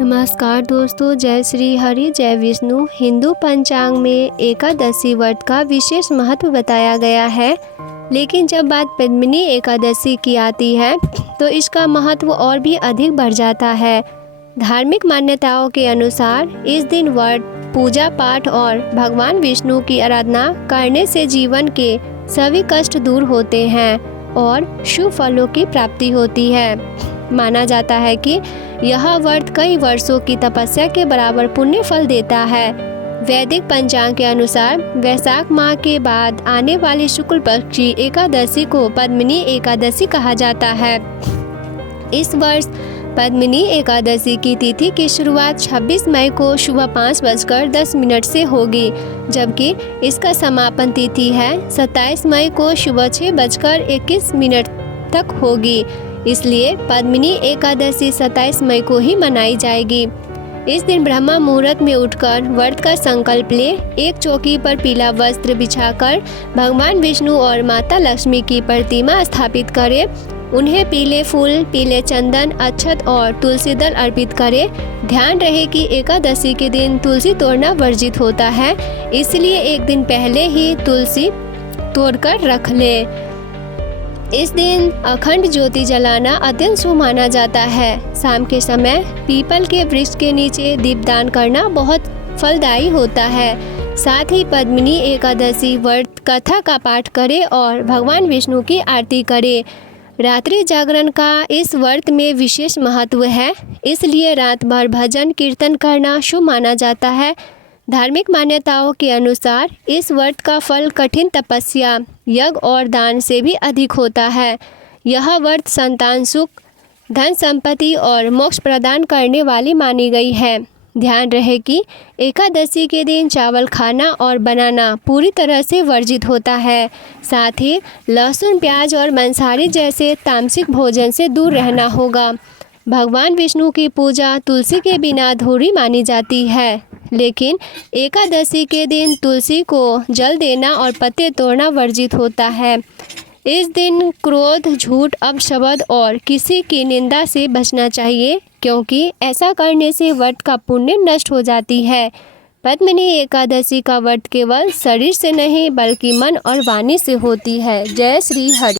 नमस्कार दोस्तों, जय श्री हरि जय विष्णु। हिंदू पंचांग में एकादशी व्रत का विशेष महत्व बताया गया है, लेकिन जब बात पद्मिनी एकादशी की आती है तो इसका महत्व और भी अधिक बढ़ जाता है। धार्मिक मान्यताओं के अनुसार इस दिन व्रत, पूजा पाठ और भगवान विष्णु की आराधना करने से जीवन के सभी कष्ट दूर होते हैं और शुभ फलों की प्राप्ति होती है। माना जाता है कि यह व्रत कई वर्षों की तपस्या के बराबर पुण्य फल देता है। वैदिक पंचांग के अनुसार वैशाख माह के बाद आने वाली शुक्ल पक्ष की एकादशी को पद्मिनी एकादशी कहा जाता है। इस वर्ष पद्मिनी एकादशी की तिथि की शुरुआत 26 मई को सुबह 5:10 से होगी, जबकि इसका समापन तिथि है 27 मई को सुबह 6:21 तक होगी। इसलिए पद्मिनी एकादशी 27 मई को ही मनाई जाएगी। इस दिन ब्रह्मा मुहूर्त में उठकर व्रत का संकल्प ले, एक चौकी पर पीला वस्त्र बिछाकर भगवान विष्णु और माता लक्ष्मी की प्रतिमा स्थापित करें। उन्हें पीले फूल, पीले चंदन, अक्षत और तुलसी दल अर्पित करें। ध्यान रहे कि एकादशी के दिन तुलसी तोड़ना वर्जित होता है, इसलिए एक दिन पहले ही तुलसी तोड़कर रख ले। इस दिन अखंड ज्योति जलाना अत्यंत शुभ माना जाता है। शाम के समय पीपल के वृक्ष के नीचे दीपदान करना बहुत फलदायी होता है। साथ ही पद्मिनी एकादशी व्रत कथा का पाठ करें और भगवान विष्णु की आरती करें। रात्रि जागरण का इस व्रत में विशेष महत्व है, इसलिए रात भर भजन कीर्तन करना शुभ माना जाता है। धार्मिक मान्यताओं के अनुसार इस व्रत का फल कठिन तपस्या, यज्ञ और दान से भी अधिक होता है। यह व्रत संतान सुख, धन संपत्ति और मोक्ष प्रदान करने वाली मानी गई है। ध्यान रहे कि एकादशी के दिन चावल खाना और बनाना पूरी तरह से वर्जित होता है। साथ ही लहसुन, प्याज और मांसाहारी जैसे तामसिक भोजन से दूर रहना होगा। भगवान विष्णु की पूजा तुलसी के बिना अधूरी मानी जाती है, लेकिन एकादशी के दिन तुलसी को जल देना और पत्ते तोड़ना वर्जित होता है। इस दिन क्रोध, झूठ, अपशब्द और किसी की निंदा से बचना चाहिए, क्योंकि ऐसा करने से व्रत का पुण्य नष्ट हो जाती है। पद्मिनी एकादशी का व्रत केवल शरीर से नहीं बल्कि मन और वाणी से होती है। जय श्री हरि।